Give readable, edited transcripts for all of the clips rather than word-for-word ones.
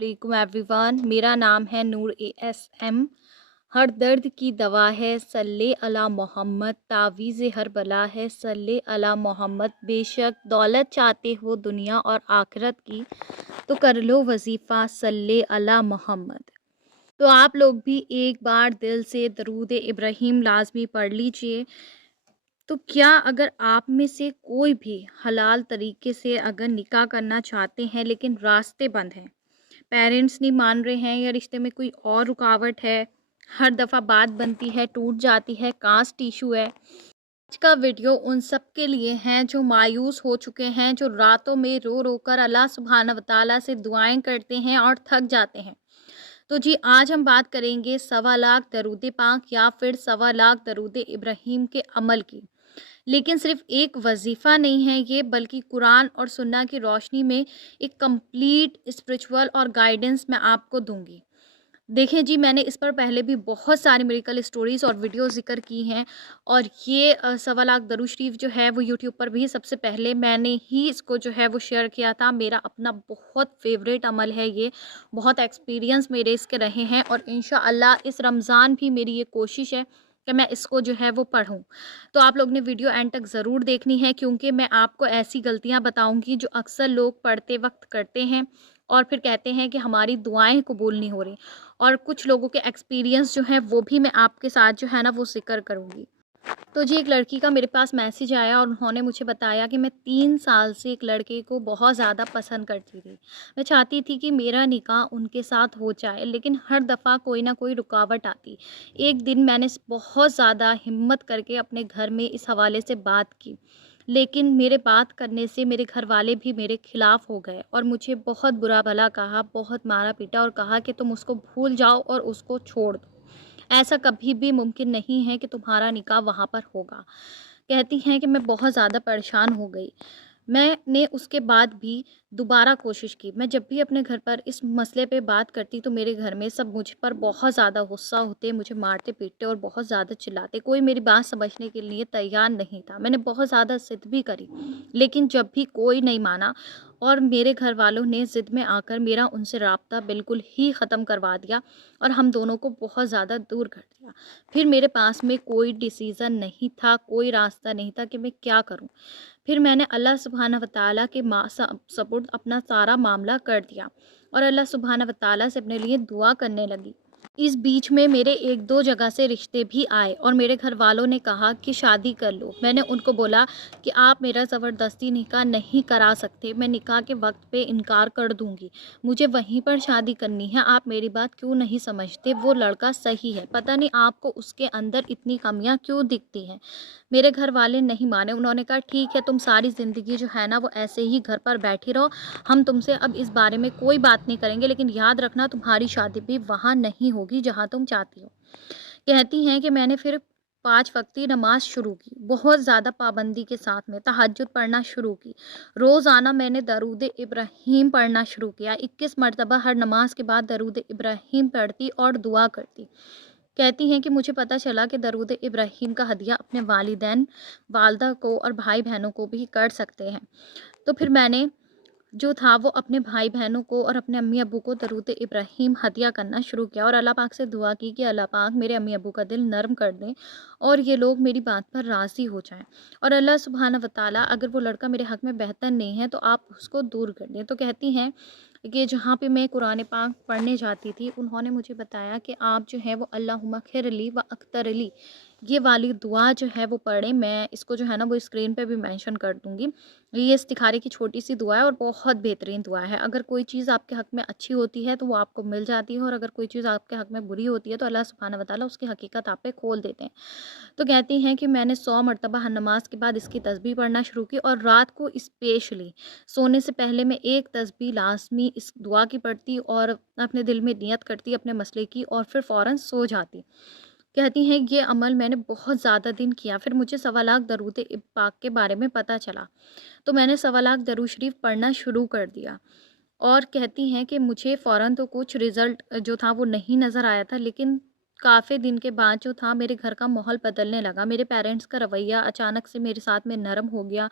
वालेकुम एवरीवन, मेरा नाम है नूर एएसएम। हर दर्द की दवा है सल्ले अला मोहम्मद, तावीज़ हर बला है सल्ले अला मोहम्मद। बेशक दौलत चाहते हो दुनिया और आखिरत की, तो कर लो वजीफ़ा सल्ले अला मोहम्मद। तो आप लोग भी एक बार दिल से दरूद इब्राहीम लाजमी पढ़ लीजिए। तो क्या अगर आप में से कोई भी हलाल तरीके से अगर निकाह करना चाहते हैं लेकिन रास्ते बंद हैं, पेरेंट्स नहीं मान रहे हैं या रिश्ते में कोई और रुकावट है, हर दफ़ा बात बनती है, टूट जाती है, कास्ट इशू है। आज का वीडियो उन सब के लिए हैं जो मायूस हो चुके हैं, जो रातों में रो रो कर अल्लाह सुब्हान व तआला से दुआएं करते हैं और थक जाते हैं। तो जी आज हम बात करेंगे 1.25 लाख दरूद पाक या फिर 1.25 लाख दरूद इब्राहीम के अमल की। लेकिन सिर्फ एक वजीफ़ा नहीं है ये, बल्कि कुरान और सुन्ना की रोशनी में एक कंप्लीट स्पिरिचुअल और गाइडेंस मैं आपको दूंगी। देखें जी, मैंने इस पर पहले भी बहुत सारी मिरेकल स्टोरीज़ और वीडियो ज़िक्र की हैं, और ये 1.25 लाख दरूद शरीफ जो है वो यूट्यूब पर भी सबसे पहले मैंने ही इसको जो है वो शेयर किया था। मेरा अपना बहुत फेवरेट अमल है ये, बहुत एक्सपीरियंस मेरे इसके रहे हैं, और इंशाअल्लाह इस रमज़ान भी मेरी ये कोशिश है कि मैं इसको जो है वो पढूँ। तो आप लोग ने वीडियो एंड तक ज़रूर देखनी है, क्योंकि मैं आपको ऐसी गलतियाँ बताऊँगी जो अक्सर लोग पढ़ते वक़्त करते हैं और फिर कहते हैं कि हमारी दुआएँ कबूल नहीं हो रही। और कुछ लोगों के एक्सपीरियंस जो हैं वो भी मैं आपके साथ जो है ना वो ज़िक्र करूँगी। तो जी एक लड़की का मेरे पास मैसेज आया और उन्होंने मुझे बताया कि मैं 3 साल से एक लड़के को बहुत ज़्यादा पसंद करती थी। मैं चाहती थी कि मेरा निकाह उनके साथ हो जाए, लेकिन हर दफ़ा कोई ना कोई रुकावट आती। एक दिन मैंने बहुत ज़्यादा हिम्मत करके अपने घर में इस हवाले से बात की, लेकिन मेरे बात करने से मेरे घरवाले भी मेरे खिलाफ़ हो गए और मुझे बहुत बुरा-भला कहा, बहुत मारा-पीटा और कहा कि तुम उसको भूल जाओ और उसको छोड़ दो। ऐसा कभी भी मुमकिन नहीं है कि तुम्हारा निकाह वहाँ पर होगा। कहती हैं कि मैं बहुत ज़्यादा परेशान हो गई। मैंने उसके बाद भी दोबारा कोशिश की। मैं जब भी अपने घर पर इस मसले पे बात करती तो मेरे घर में सब मुझ पर बहुत ज़्यादा गुस्सा होते, मुझे मारते-पीटते और बहुत ज़्यादा चिल्लाते। कोई मेरी बात समझने के लिए तैयार नहीं था। मैंने बहुत ज़्यादा ज़िद भी करी, लेकिन जब भी कोई नहीं माना और मेरे घरवालों ने ज़िद में आकर मेरा उनसे राब्ता बिल्कुल ही ख़त्म करवा दिया और हम दोनों को बहुत ज़्यादा दूर कर दिया। फिर मेरे पास में कोई डिसीज़न नहीं था, कोई रास्ता नहीं था कि मैं क्या करूँ। फिर मैंने अल्लाह सुब्हाना व तआला के सपुर्द अपना सारा मामला कर दिया और अल्लाह सुब्हाना व तआला से अपने लिए दुआ करने लगी। इस बीच में मेरे 1-2 जगह से रिश्ते भी आए और मेरे घर वालों ने कहा कि शादी कर लो। मैंने उनको बोला कि आप मेरा ज़बरदस्ती निकाह नहीं करा सकते, मैं निकाह के वक़्त पे इनकार कर दूँगी। मुझे वहीं पर शादी करनी है, आप मेरी बात क्यों नहीं समझते? वो लड़का सही है, पता नहीं आपको उसके अंदर इतनी कमियाँ क्यों दिखती हैं? मेरे घर वाले नहीं माने, उन्होंने कहा ठीक है, तुम सारी ज़िंदगी जो है ना वो ऐसे ही घर पर बैठी रहो, हम तुमसे अब इस बारे में कोई बात नहीं करेंगे, लेकिन याद रखना तुम्हारी शादी भी वहाँ नहीं होगी जहाँ तुम चाहती हो। कहती हैं कि मैंने फिर 5 वक़्त की नमाज़ शुरू की, बहुत ज़्यादा पाबंदी के साथ में तहज्जुद पढ़ना शुरू की। रोज़ाना मैंने दरूद इब्राहीम पढ़ना शुरू किया, 21 मरतबा हर नमाज़ के बाद दरूद इब्राहीम पढ़ती और दुआ करती। कहती हैं कि मुझे पता चला कि दरूद इब्राहीम का हदिया अपने वालिदैन, वालदा को और भाई-बहनों को भी कर सकते हैं। तो फिर मैंने जो था वो अपने भाई-बहनों को और अपने अम्मी-अब्बू को दरूद इब्राहीम हदिया करना शुरू किया और अल्लाह पाक से दुआ की कि अल्लाह पाक मेरे अम्मी-अब्बू का दिल नरम कर दें और ये लोग मेरी बात पर राज़ी हो जाएँ। और अल्लाह सुब्हाना व तआला अगर वो लड़का मेरे हक़ में बेहतर नहीं है तो आप उसको दूर कर दें। तो कहती हैं कि जहाँ पे मैं कुरान पाक पढ़ने जाती थी, उन्होंने मुझे बताया कि आप जो है वो अल्लाहुम्मा खिरली व अख्तरली ये वाली दुआ जो है वो पढ़ें। मैं इसको जो है ना वो स्क्रीन पे भी मेंशन कर दूँगी। ये इस्तिखारे की छोटी-सी दुआ है और बहुत बेहतरीन दुआ है। अगर कोई चीज़ आपके हक़ में अच्छी होती है तो वो आपको मिल जाती है, और अगर कोई चीज़ आपके हक़ में बुरी होती है तो अल्लाह सुब्हाना व तआला उसकी हकीकत आप पे खोल देते हैं। तो कहती हैं कि मैंने 100 मरतबा हर नमाज़ के बाद इसकी तस्बीह पढ़ना शुरू की और रात को स्पेशली सोने से पहले मैं एक तस्बीह लाज़मी इस दुआ की पढ़ती और अपने दिल में नियत करती अपने मसले की और फिर फ़ौरन सो जाती। कहती हैं ये अमल मैंने बहुत ज़्यादा दिन किया, फिर मुझे 1.25 लाख दरूद पाक के बारे में पता चला। तो मैंने 1.25 लाख दरूद शरीफ पढ़ना शुरू कर दिया और कहती हैं कि मुझे फ़ौरन तो कुछ रिज़ल्ट जो था वो नहीं नज़र आया था, लेकिन काफ़ी दिन के बाद जो था मेरे घर का माहौल बदलने लगा। मेरे पेरेंट्स का रवैया अचानक से मेरे साथ में नरम हो गया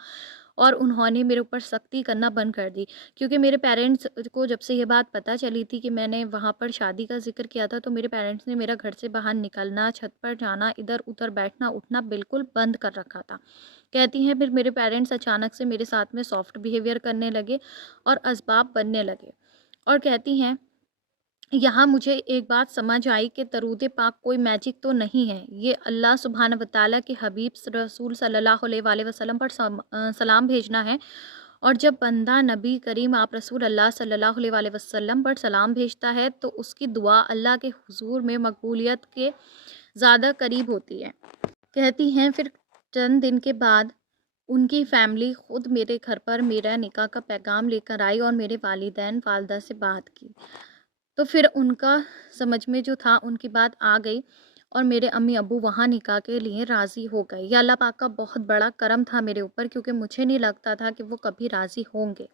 और उन्होंने मेरे ऊपर सख्ती करना बंद कर दी। क्योंकि मेरे पेरेंट्स को जब से ये बात पता चली थी कि मैंने वहाँ पर शादी का ज़िक्र किया था, तो मेरे पेरेंट्स ने मेरा घर से बाहर निकलना, छत पर जाना, इधर-उधर बैठना, उठना बिल्कुल बंद कर रखा था। कहती हैं फिर मेरे पेरेंट्स अचानक से मेरे साथ में सॉफ्ट बिहेवियर करने लगे और असबाब बनने लगे। और कहती हैं यहाँ मुझे एक बात समझ आई कि दरूद पाक कोई मैजिक तो नहीं है। ये अल्लाह सुब्हान व तआला के हबीब रसूल सल्लल्लाहु अलैहि वसल्लम पर सलाम भेजना है। और जब बंदा नबी करीम आप रसूल अल्लाह सल्लल्लाहु अलैहि वसल्लम पर सलाम भेजता है तो उसकी दुआ अल्लाह के हुजूर में मकबूलियत के ज़्यादा करीब होती है। कहती हैं फिर चंद दिन के बाद उनकी फैमिली खुद मेरे घर पर मेरा निकाह का पैगाम लेकर आई और मेरे वालिदैन वालदा से बात की। तो फिर उनका समझ में जो था उनकी बात आ गई और मेरे अम्मी अब्बू वहाँ निकाह के लिए राज़ी हो गए। ये अल्लाह पाक का बहुत बड़ा करम था मेरे ऊपर, क्योंकि मुझे नहीं लगता था कि वो कभी राज़ी होंगे।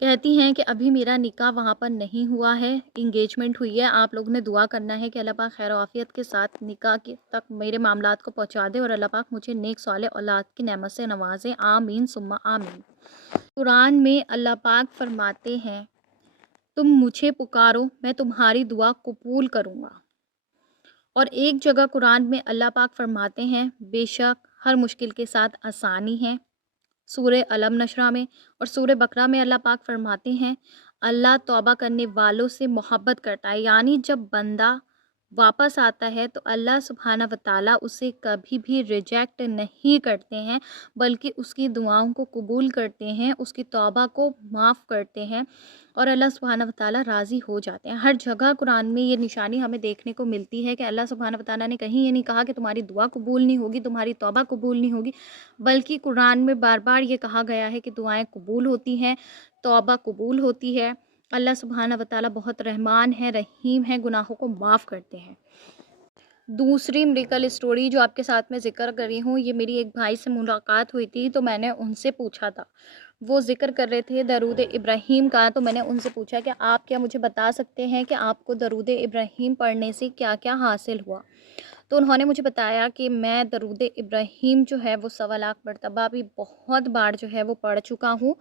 कहती हैं कि अभी मेरा निकाह वहाँ पर नहीं हुआ है, एंगेजमेंट हुई है। आप लोगों ने दुआ करना है कि अल्लाह पाक खैर आफियत के साथ निकाह के तक मेरे मामलात को पहुँचा दे और अल्लाह पाक मुझे नेक साले औलाद की नेमत से नवाजे। आमीन सुम्मा आमीन। कुरान में अल्लाह पाक फरमाते हैं, तुम मुझे पुकारो मैं तुम्हारी दुआ कबूल करूँगा। और एक जगह कुरान में अल्लाह पाक फरमाते हैं, बेशक हर मुश्किल के साथ आसानी है। सूरे अलम नशरा में और सूरे बकरा में अल्लाह पाक फरमाते हैं, अल्लाह तौबा करने वालों से मोहब्बत करता है। यानी जब बंदा वापस आता है तो अल्लाह सुब्हाना व तआला उसे कभी भी रिजेक्ट नहीं करते हैं, बल्कि उसकी दुआओं को कबूल करते हैं, उसकी तौबा को माफ़ करते हैं और अल्लाह सुब्हाना व तआला राज़ी हो जाते हैं। हर जगह कुरान में ये निशानी हमें देखने को मिलती है कि अल्लाह सुब्हाना व तआला ने कहीं ये नहीं कहा कि तुम्हारी दुआ कबूल नहीं होगी, तुम्हारी तौबा कबूल नहीं होगी, बल्कि कुरान में बार-बार ये कहा गया है कि दुआएँ कबूल होती हैं, तौबा कबूल होती है। अल्लाह सुब्हाना व तआला बहुत रहमान है, रहीम है, गुनाहों को माफ़ करते हैं। दूसरी मिरेकल स्टोरी जो आपके साथ मैं ज़िक्र कर रही हूँ, ये मेरी एक भाई से मुलाकात हुई थी, तो मैंने उनसे पूछा था। वो ज़िक्र कर रहे थे दरूद इब्राहीम का, तो मैंने उनसे पूछा कि आप क्या मुझे बता सकते हैं कि आपको दरूद इब्राहीम पढ़ने से क्या-क्या हासिल हुआ? तो उन्होंने मुझे बताया कि मैं दरूद इब्राहीम जो है वो सवा लाख मरतबा भी बहुत बार जो है वो पढ़ चुका हूँ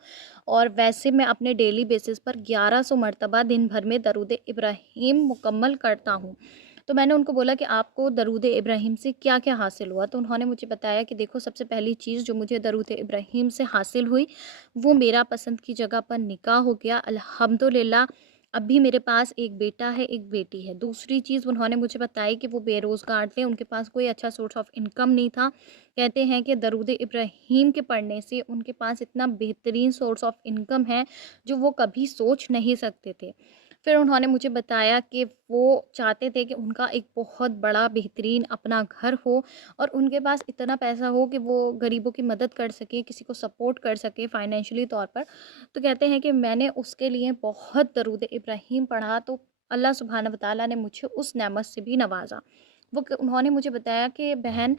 और वैसे मैं अपने डेली बेसिस पर 1100 मरतबा दिन भर में दरूद इब्राहीम मुकम्मल करता हूँ। तो मैंने उनको बोला कि आपको दरूद इब्राहीम से क्या-क्या हासिल हुआ? तो उन्होंने मुझे बताया कि देखो, सबसे पहली चीज़ जो मुझे दरूद इब्राहीम से हासिल हुई, वो मेरा पसंद की जगह पर निकाह हो गया, अल्हम्दुलिल्लाह। अभी मेरे पास एक बेटा है, एक बेटी है। दूसरी चीज़ उन्होंने मुझे बताई कि वो बेरोज़गार थे, उनके पास कोई अच्छा सोर्स ऑफ इनकम नहीं था। कहते हैं कि दरूद इब्राहीम के पढ़ने से उनके पास इतना बेहतरीन सोर्स ऑफ इनकम है, जो वो कभी सोच नहीं सकते थे। फिर उन्होंने मुझे बताया कि वो चाहते थे कि उनका एक बहुत बड़ा बेहतरीन अपना घर हो और उनके पास इतना पैसा हो कि वो गरीबों की मदद कर सकें, किसी को सपोर्ट कर सकें फ़ाइनेंशियली तौर पर। तो कहते हैं कि मैंने उसके लिए बहुत दरूद इब्राहीम पढ़ा, तो अल्लाह सुब्हाना व तआला ने मुझे उस नेमत से भी नवाज़ा। उन्होंने मुझे बताया कि बहन,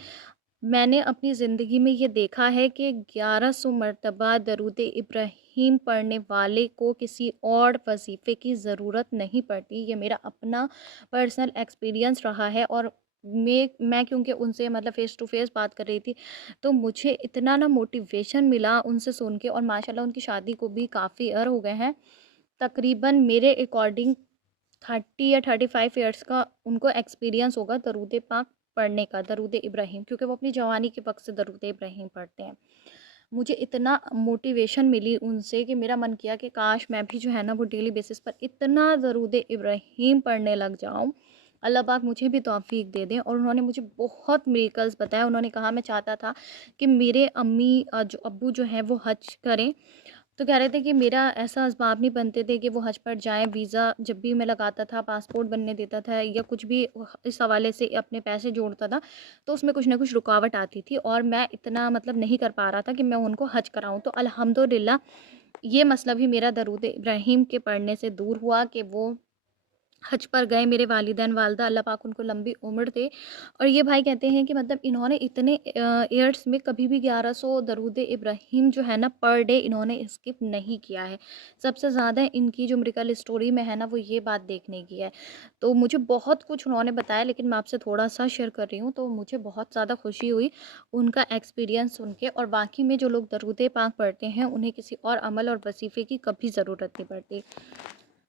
मैंने अपनी ज़िंदगी में ये देखा है कि 1100 मरतबा दरूद इब्राहीम पढ़ने वाले को किसी और वजीफ़े की ज़रूरत नहीं पड़ती। ये मेरा अपना पर्सनल एक्सपीरियंस रहा है और मैं क्योंकि उनसे मतलब फ़ेस टू फ़ेस बात कर रही थी, तो मुझे इतना ना मोटिवेशन मिला उनसे सुन के, और माशाल्लाह उनकी शादी को भी काफ़ी ईयर हो गए हैं। तकरीबन मेरे अकॉर्डिंग 30 या 35 इयर्स का उनको एक्सपीरियंस होगा दरूद पाक पढ़ने का, दरूद इब्राहीम, क्योंकि वो अपनी जवानी के वक़्त से दरूद इब्राहीम पढ़ते हैं। मुझे इतना मोटिवेशन मिली उनसे कि मेरा मन किया कि काश मैं भी जो है ना वो डेली बेसिस पर इतना दरूद इब्राहीम पढ़ने लग जाऊँ। अल्लाह पाक मुझे भी तौफ़ीक दे दें। और उन्होंने मुझे बहुत मिरेकल्स बताए। उन्होंने कहा, मैं चाहता था कि मेरे जो अब्बू जो हैं वो हज करें। तो कह रहे थे कि मेरा ऐसा असबाब नहीं बनते थे कि वो हज पर जाएँ। वीज़ा जब भी मैं लगाता था, पासपोर्ट बनने देता था या कुछ भी इस हवाले से अपने पैसे जोड़ता था, तो उसमें कुछ ना कुछ रुकावट आती थी और मैं इतना मतलब नहीं कर पा रहा था कि मैं उनको हज कराऊँ। तो अल्हम्दुलिल्लाह ये मसला भी मेरा दरूद इब्राहीम के पढ़ने से दूर हुआ कि वो हज पर गए मेरे वालिदैन वालदा, अल्लाह पाक उनको लंबी उम्र दे। और ये भाई कहते हैं कि मतलब इन्होंने इतने ईयर्स में कभी भी 1100 दरूद इब्राहिम जो है ना पर डे इन्होंने स्किप नहीं किया है। सबसे ज़्यादा इनकी जो मिरेकल स्टोरी में है ना वो ये बात देखने की है। तो मुझे बहुत कुछ उन्होंने बताया, लेकिन मैं आपसे थोड़ा-सा शेयर कर रही हूँ। तो मुझे बहुत ज़्यादा खुशी हुई उनका एक्सपीरियंस सुन के, और बाकी में जो लोग दरूद पाक पढ़ते हैं उन्हें किसी और अमल और वज़ीफ़े की कभी ज़रूरत नहीं पड़ती।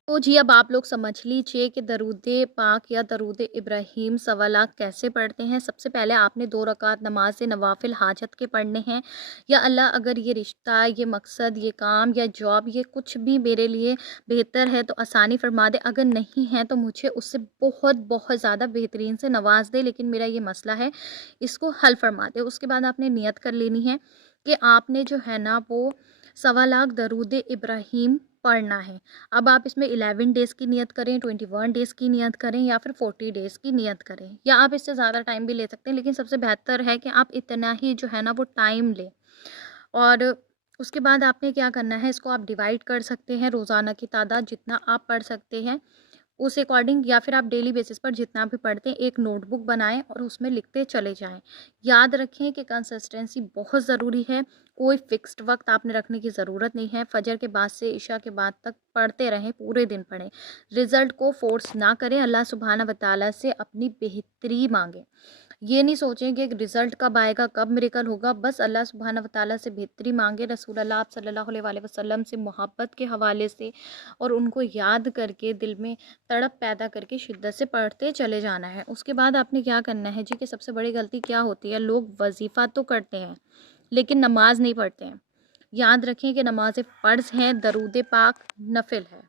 तो जी, अब आप लोग समझ लीजिए कि दरूद पाक या दरूद इब्राहिम सवालात कैसे पढ़ते हैं। सबसे पहले आपने 2 रकात नमाज़ नवाफ़िल हाजत के पढ़ने हैं। या अल्लाह, अगर ये रिश्ता, ये मकसद, ये काम या जॉब, ये कुछ भी मेरे लिए बेहतर है तो आसानी फ़रमा दे, अगर नहीं है तो मुझे उससे बहुत ज़्यादा बेहतरीन से नवाज़ दे, लेकिन मेरा ये मसला है, इसको हल फ़रमा दे। उसके बाद आपने नियत कर लेनी है कि आपने जो है ना वो सवा लाख दरूद इब्राहिम पढ़ना है। अब आप इसमें 11 डेज़ की नियत करें, 21 डेज़ की नियत करें या फिर 40 डेज़ की नियत करें, या आप इससे ज़्यादा टाइम भी ले सकते हैं, लेकिन सबसे बेहतर है कि आप इतना ही जो है ना वो टाइम लें। और उसके बाद आपने क्या करना है, इसको आप डिवाइड कर सकते हैं, रोज़ाना की तादाद जितना आप पढ़ सकते हैं उस अकॉर्डिंग, या फिर आप डेली बेसिस पर जितना भी पढ़ते हैं एक नोटबुक बनाएं और उसमें लिखते चले जाएं। याद रखें कि कंसिस्टेंसी बहुत ज़रूरी है। कोई फिक्स्ड वक्त आपने रखने की ज़रूरत नहीं है। फजर के बाद से इशा के बाद तक पढ़ते रहें, पूरे दिन पढ़ें। रिज़ल्ट को फोर्स ना करें, अल्लाह सुब्हाना व तआला से अपनी बेहतरी मांगें। ये नहीं सोचें कि रिज़ल्ट कब आएगा, कब मिरेकल होगा, बस अल्लाह सुब्हाना व तआला से बेहतरी मांगे, रसूल अल्लाह आप सल्लल्लाहु अलैहि वसल्लम से मोहब्बत के हवाले से, और उनको याद करके दिल में तड़प पैदा करके शिद्दत से पढ़ते चले जाना है। उसके बाद आपने क्या करना है जी, कि सबसे बड़ी गलती क्या होती है, लोग वजीफ़ा तो करते हैं लेकिन नमाज नहीं पढ़ते हैं। याद रखें कि नमाज़ें फ़र्ज़ हैं, दरूद पाक नफिल है,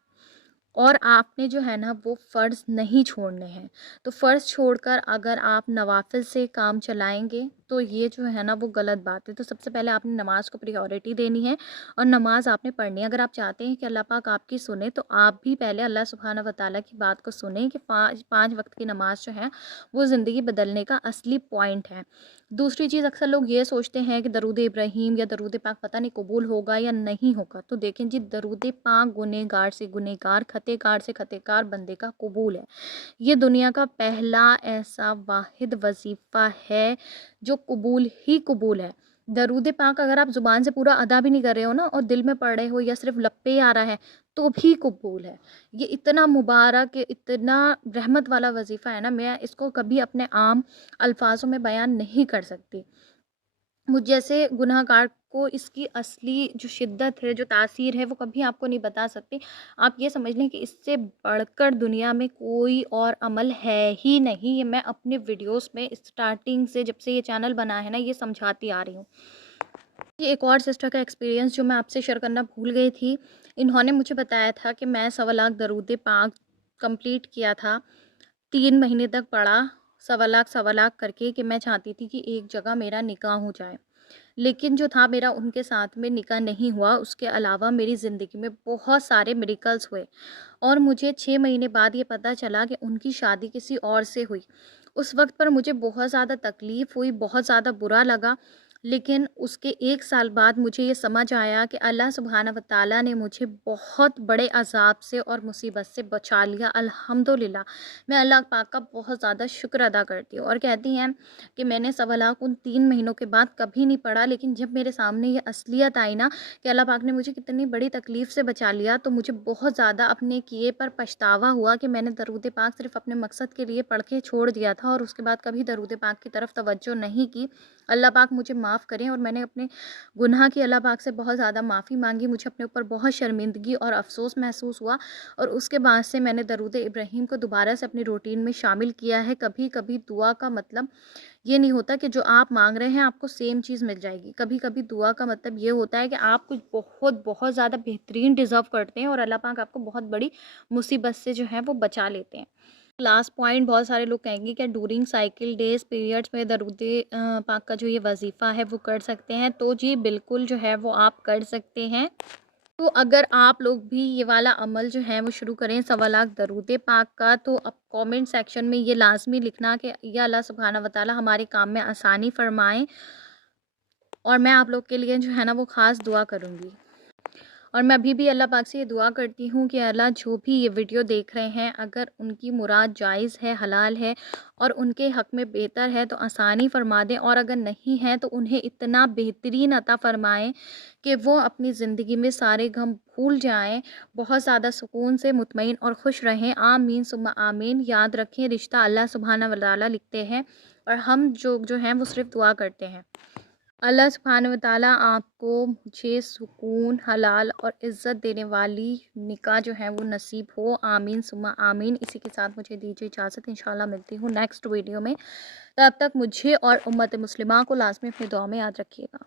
और आपने जो है ना वो फ़र्ज़ नहीं छोड़ने हैं। तो फ़र्ज़ छोड़कर अगर आप नवाफ़िल से काम चलाएँगे तो ये जो है ना वो गलत बात है। तो सबसे पहले आपने नमाज़ को प्रायोरिटी देनी है और नमाज़ आपने पढ़नी है। अगर आप चाहते हैं कि अल्लाह पाक आपकी सुने, तो आप भी पहले अल्लाह सुब्हाना व तआला की बात को सुनें कि 5 वक़्त की नमाज़ जो है वो ज़िंदगी बदलने का असली पॉइंट है। दूसरी चीज़, अक्सर लोग ये सोचते हैं कि दरूद इब्राहिम या दरूद पाक पता नहीं कबूल होगा या नहीं होगा। तो देखें जी, दरूद पाक गुनहगार से गुनहगार, खतेकार से खतेकार बंदे का कबूल है। ये दुनिया का पहला ऐसा वाहिद वजीफ़ा है जो कबूल ही कबूल है। दरूद पाक अगर आप ज़ुबान से पूरा अदा भी नहीं कर रहे हो ना, और दिल में पढ़ रहे हो या सिर्फ लब पे ही आ रहा है, तो भी कबूल है। ये इतना मुबारक, इतना रहमत वाला वजीफ़ा है ना, मैं इसको कभी अपने आम अल्फाजों में बयान नहीं कर सकती। मुझ जैसे गुनहगार को इसकी असली जो शिद्दत है, जो तासीर है, वो कभी आपको नहीं बता सकती। आप ये समझ लें कि इससे बढ़कर दुनिया में कोई और अमल है ही नहीं। ये मैं अपने वीडियोस में स्टार्टिंग से, जब से ये चैनल बना है ना, ये समझाती आ रही हूँ। ये एक और सिस्टर का एक्सपीरियंस जो मैं आपसे शेयर करना भूल गई थी। इन्होंने मुझे बताया था कि मैं सवा लाख दरूद पाक कंप्लीट किया था। 3 महीने तक पढ़ा, सवा लाख करके, कि मैं चाहती थी कि एक जगह मेरा निकाह हो जाए। लेकिन जो था मेरा उनके साथ में निकाह नहीं हुआ। उसके अलावा मेरी ज़िंदगी में बहुत सारे मिरेकल्स हुए, और मुझे 6 महीने बाद ये पता चला कि उनकी शादी किसी और से हुई। उस वक़्त पर मुझे बहुत ज़्यादा तकलीफ़ हुई, बहुत ज़्यादा बुरा लगा। लेकिन उसके 1 साल बाद मुझे ये समझ आया कि अल्लाह सुब्हाना व तआला ने मुझे बहुत बड़े अज़ाब से और मुसीबत से बचा लिया, अल्हम्दुलिल्लाह। मैं अल्लाह पाक का बहुत ज़्यादा शुक्र अदा करती हूँ। और कहती हैं कि मैंने सवा लाख उन 3 महीनों के बाद कभी नहीं पढ़ा, लेकिन जब मेरे सामने ये असलियत आई ना कि अल्लाह पाक ने मुझे कितनी बड़ी तकलीफ़ से बचा लिया, तो मुझे बहुत ज़्यादा अपने किए पर पछतावा हुआ कि मैंने दरूद पाक सिर्फ़ अपने मकसद के लिए पढ़ के छोड़ दिया था, और उसके बाद कभी दरूद पाक की तरफ तवज्जो नहीं की। अल्लाह पाक मुझे माफ़ करें, और मैंने अपने गुनाह की अल्लाह पाक से बहुत ज़्यादा माफ़ी मांगी। मुझे अपने ऊपर बहुत शर्मिंदगी और अफ़सोस महसूस हुआ, और उसके बाद से मैंने दरूद इब्राहिम को दोबारा से अपनी रूटीन में शामिल किया है। कभी कभी दुआ का मतलब ये नहीं होता कि जो आप मांग रहे हैं आपको सेम चीज़ मिल जाएगी। कभी कभी दुआ का मतलब ये होता है कि आप कुछ बहुत बहुत ज़्यादा बेहतरीन डिज़र्व करते हैं, और अल्लाह पाक आपको बहुत बड़ी मुसीबत से जो है वो बचा लेते हैं। लास्ट पॉइंट, बहुत सारे लोग कहेंगे कि ड्यूरिंग साइकिल डेज पीरियड्स में दरूद पाक का जो ये वजीफ़ा है वो कर सकते हैं। तो जी बिल्कुल जो है वो आप कर सकते हैं। तो अगर आप लोग भी ये वाला अमल जो है वो शुरू करें, सवा लाख दरूद पाक का, तो अब कमेंट सेक्शन में ये लाजमी लिखना कि या अल्लाह सुब्हाना व तआला हमारे काम में आसानी फरमाएं, और मैं आप लोग के लिए जो है ना वो ख़ास दुआ करूँगी। और मैं अभी भी अल्लाह पाक से ये दुआ करती हूँ कि अल्लाह जो भी ये वीडियो देख रहे हैं, अगर उनकी मुराद जायज़ है, हलाल है और उनके हक़ में बेहतर है तो आसानी फ़रमा दें, और अगर नहीं है तो उन्हें इतना बेहतरीन अता फ़रमाएँ कि वो अपनी ज़िंदगी में सारे गम भूल जाएँ, बहुत ज़्यादा सुकून से मुतमईन और खुश रहें। आमीन सुम्मा आमीन। याद रखें, रिश्ता अल्लाह सुब्हाना व तआला लिखते हैं और हम जो हैं वो सिर्फ़ दुआ करते हैं। अल्लाह सुब्हानहू व तआला आपको, मुझे सुकून, हलाल और इज़्ज़त देने वाली निकाह जो है वो नसीब हो। आमीन सुम्मा आमीन। इसी के साथ मुझे दीजिए इजाज़त। इंशाल्लाह मिलती हूँ नेक्स्ट वीडियो में। तब तक मुझे और उम्मत मुस्लिमा को लाज़मी अपनी दुआ में याद रखिएगा।